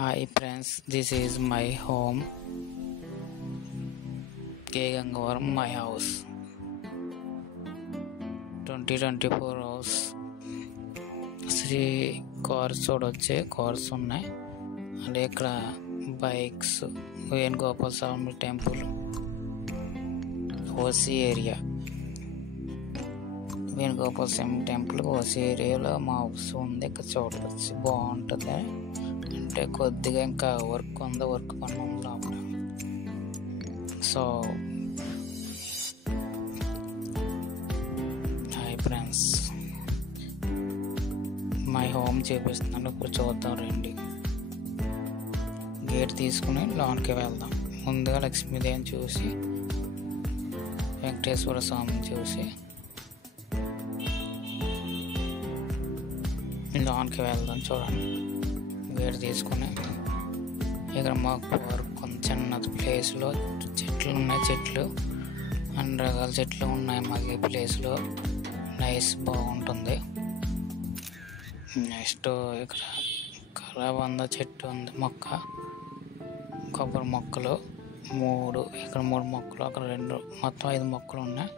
Hi friends, this is my home, K Gangavaram, my house. 2024 house. 3 cars చూడొచ్చే cars ఉన్నాయి. అంటే ఇక్కడ bikes, Venugopala స్వామి temple, OC area. Venugopala స్వామి temple OC ఏరియాలో మా house ఉంది. ఇక్కడ చూడవచ్చు, బాగుంటుంది. అంటే కొద్దిగా ఇంకా వర్క్ ఉంది, వర్క్ పని ఉంది లోపల. So hi friends, my home చూపిస్తున్నాను. ఇప్పుడు చూద్దాం రండి. గేట్ తీసుకుని లోన్కి వెళ్దాం. ముందుగా లక్ష్మీదేవిని చూసి, వెంకటేశ్వర స్వామిని చూసి లోన్కి వెళ్దాం. చూడండి, గేట్ తీసుకుని ఇక్కడ మాకు పార్క్ ఉంది. చిన్న ప్లేస్లో చెట్లు ఉన్నాయి, చెట్లు అన్ని రకాల చెట్లు ఉన్నాయి మాకు ఈ ప్లేస్లో. నైస్, బాగుంటుంది. నెక్స్ట్ ఇక్కడ కలబంద చెట్టు ఉంది, మొక్క. కొబ్బరి మొక్కలు 3, ఇక్కడ 3 మొక్కలు, అక్కడ 2, మొత్తం 5 మొక్కలు ఉన్నాయి.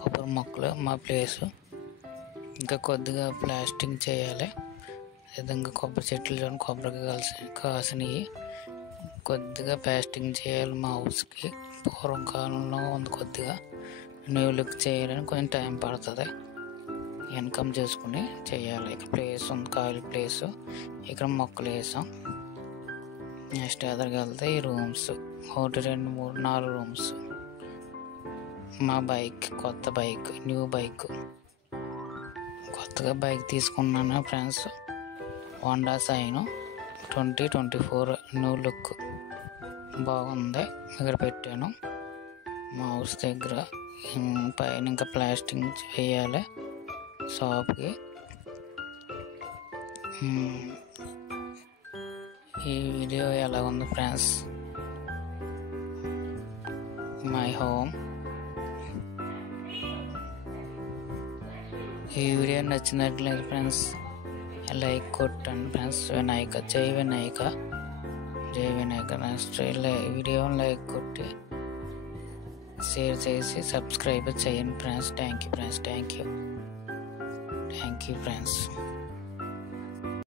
కొబ్బరి మొక్కలు మా ప్లేసు. ఇంకా కొద్దిగా ప్లాస్టింగ్ చేయాలి. విధంగా కొబ్బరి చెట్లు చూడండి, కొబ్బరికి కాసినవి. కొద్దిగా ప్లాస్టింగ్ చేయాలి మా హౌస్కి. పూర్వం కాలంలో ఉంది, కొద్దిగా న్యూ లుక్ చేయాలని కొంచెం టైం పడుతుంది. ఇన్కమ్ చేసుకుని చేయాలి. ఇక్కడ ప్లేస్ ఉంది, ఖాళీ ప్లేసు. ఇక్కడ మొక్కలు వేసాం. నెక్స్ట్ ఎదురుకి వెళ్తే ఈ రూమ్స్ 1, 2, 3, 4 రూమ్స్. మా బైక్, కొత్త బైక్, న్యూ బైక్. కొత్తగా బైక్ తీసుకున్నాను friends. Honda Shine 2024 new look, బాగుంది. ఇక్కడ పెట్టాను మా హౌస్ దగ్గర. పైన ఇంకా ప్లాస్టింగ్ చేయాలి షాప్కి. ఈ వీడియో ఎలా ఉంది ఫ్రెండ్స్? My home. ఈ వీడియో నచ్చినట్లయితే ఫ్రెండ్స్ లైక్ కొట్టండి ఫ్రెండ్స్. వినాయక, జై వినాయక, జై వినాయక. నెక్స్ట్ వీడియో లైక్ కొట్టి షేర్ చేసి సబ్స్క్రైబ్ చేయండి friends. Thank you friends, thank you friends.